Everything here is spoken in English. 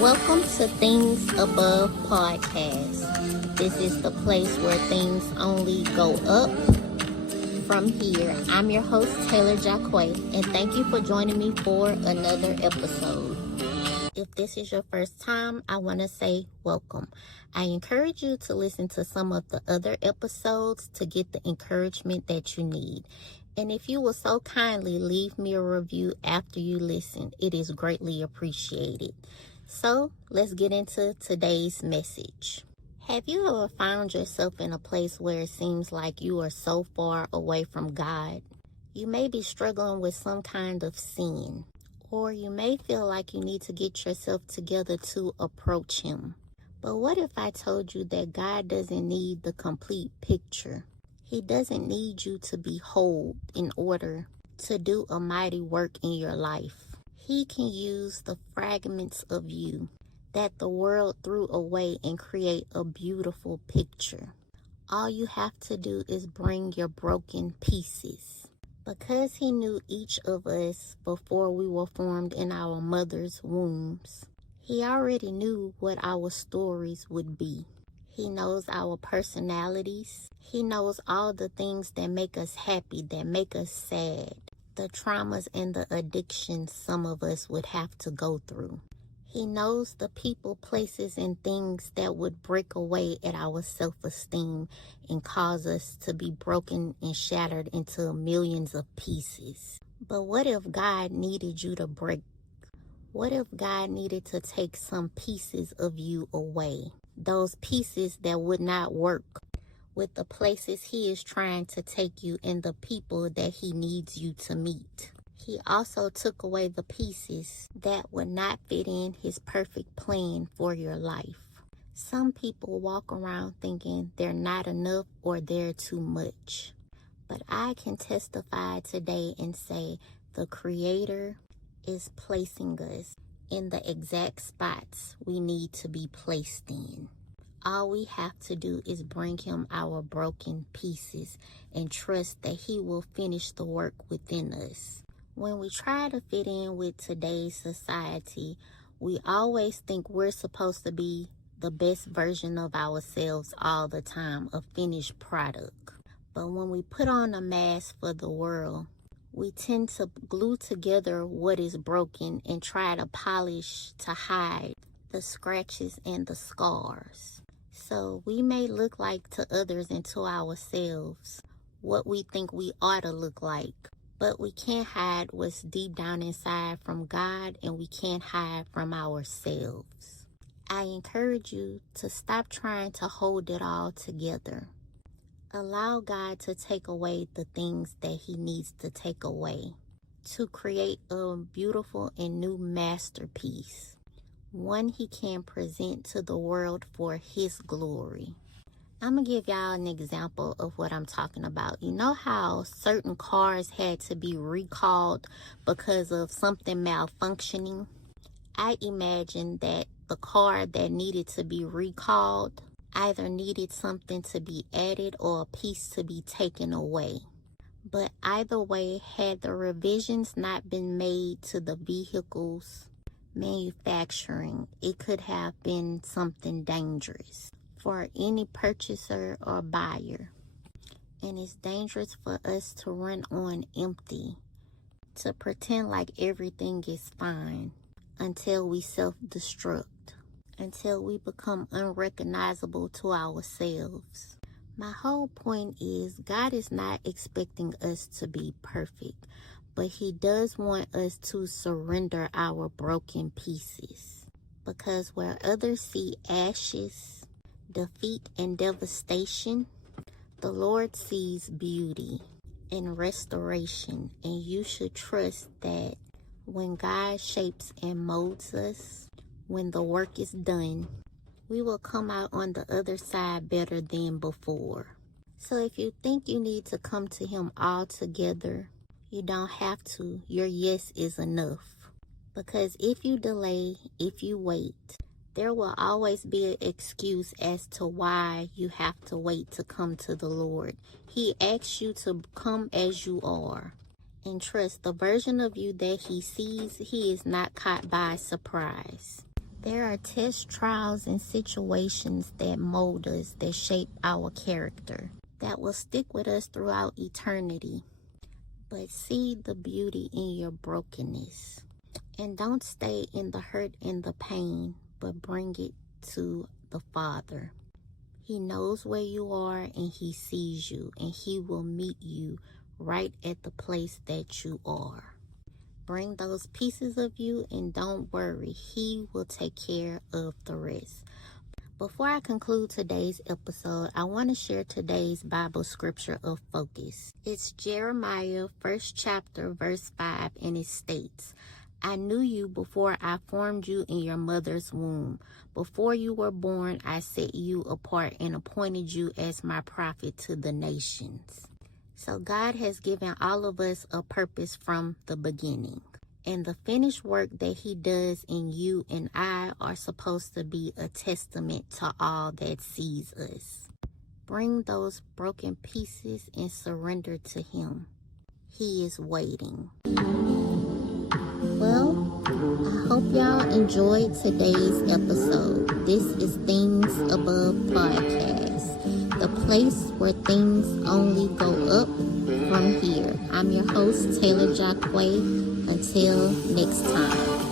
Welcome to Things Above Podcast. This is the place where things only go up from here. I'm your host, Taylar, and thank you for joining me for another episode. If this is your first time, I want to say welcome. I encourage you to listen to some of the other episodes to get the encouragement that you need. And if you will so kindly leave me a review after you listen, it is greatly appreciated. So let's get into today's message. Have you ever found yourself in a place where it seems like you are so far away from God? You may be struggling with some kind of sin, or you may feel like you need to get yourself together to approach Him. But what if I told you that God doesn't need the complete picture? He doesn't need you to be whole in order to do a mighty work in your life. He can use the fragments of you that the world threw away and create a beautiful picture. All you have to do is bring your broken pieces. Because He knew each of us before we were formed in our mother's wombs, He already knew what our stories would be. He knows our personalities. He knows all the things that make us happy, that make us sad, the traumas and the addictions some of us would have to go through. He knows the people, places, and things that would break away at our self-esteem and cause us to be broken and shattered into millions of pieces. But what if God needed you to break? What if God needed to take some pieces of you away? Those pieces that would not work with the places He is trying to take you and the people that He needs you to meet. He also took away the pieces that would not fit in His perfect plan for your life. Some people walk around thinking they're not enough or they're too much. But I can testify today and say the Creator is placing us in the exact spots we need to be placed in. All we have to do is bring Him our broken pieces and trust that He will finish the work within us. When we try to fit in with today's society, we always think we're supposed to be the best version of ourselves all the time, a finished product. But when we put on a mask for the world, we tend to glue together what is broken and try to polish to hide the scratches and the scars. So we may look like to others and to ourselves what we think we ought to look like, but we can't hide what's deep down inside from God, and we can't hide from ourselves. I encourage you to stop trying to hold it all together. Allow God to take away the things that He needs to take away to create a beautiful and new masterpiece, one He can present to the world for His glory. I'm going to give y'all an example of what I'm talking about. You know how certain cars had to be recalled because of something malfunctioning? I imagine that the car that needed to be recalled either needed something to be added or a piece to be taken away. But either way, had the revisions not been made to the vehicle's manufacturing, it could have been something dangerous for any purchaser or buyer. And it's dangerous for us to run on empty, to pretend like everything is fine until we self-destruct, until we become unrecognizable to ourselves. My whole point is God is not expecting us to be perfect, but He does want us to surrender our broken pieces. Because where others see ashes, defeat, and devastation, the Lord sees beauty and restoration. And you should trust that when God shapes and molds us, when the work is done, we will come out on the other side better than before. So if you think you need to come to Him all together, you don't have to. Your yes is enough. Because if you delay, if you wait, there will always be an excuse as to why you have to wait to come to the Lord. He asks you to come as you are. And trust the version of you that He sees, He is not caught by surprise. There are tests, trials, and situations that mold us, that shape our character, that will stick with us throughout eternity. But see the beauty in your brokenness. And don't stay in the hurt and the pain, but bring it to the Father. He knows where you are and He sees you, and He will meet you right at the place that you are. Bring those pieces of you and don't worry, He will take care of the rest. Before I conclude today's episode, I want to share today's Bible scripture of focus. It's Jeremiah 1st chapter, verse 5, and it states, I knew you before I formed you in your mother's womb. Before you were born, I set you apart and appointed you as my prophet to the nations. So God has given all of us a purpose from the beginning. And the finished work that He does in you and I are supposed to be a testament to all that sees us. Bring those broken pieces and surrender to Him. He is waiting. Well, I hope y'all enjoyed today's episode. This is Things Above Podcast, the place where things only go up from here. I'm your host, Taylar. Until next time.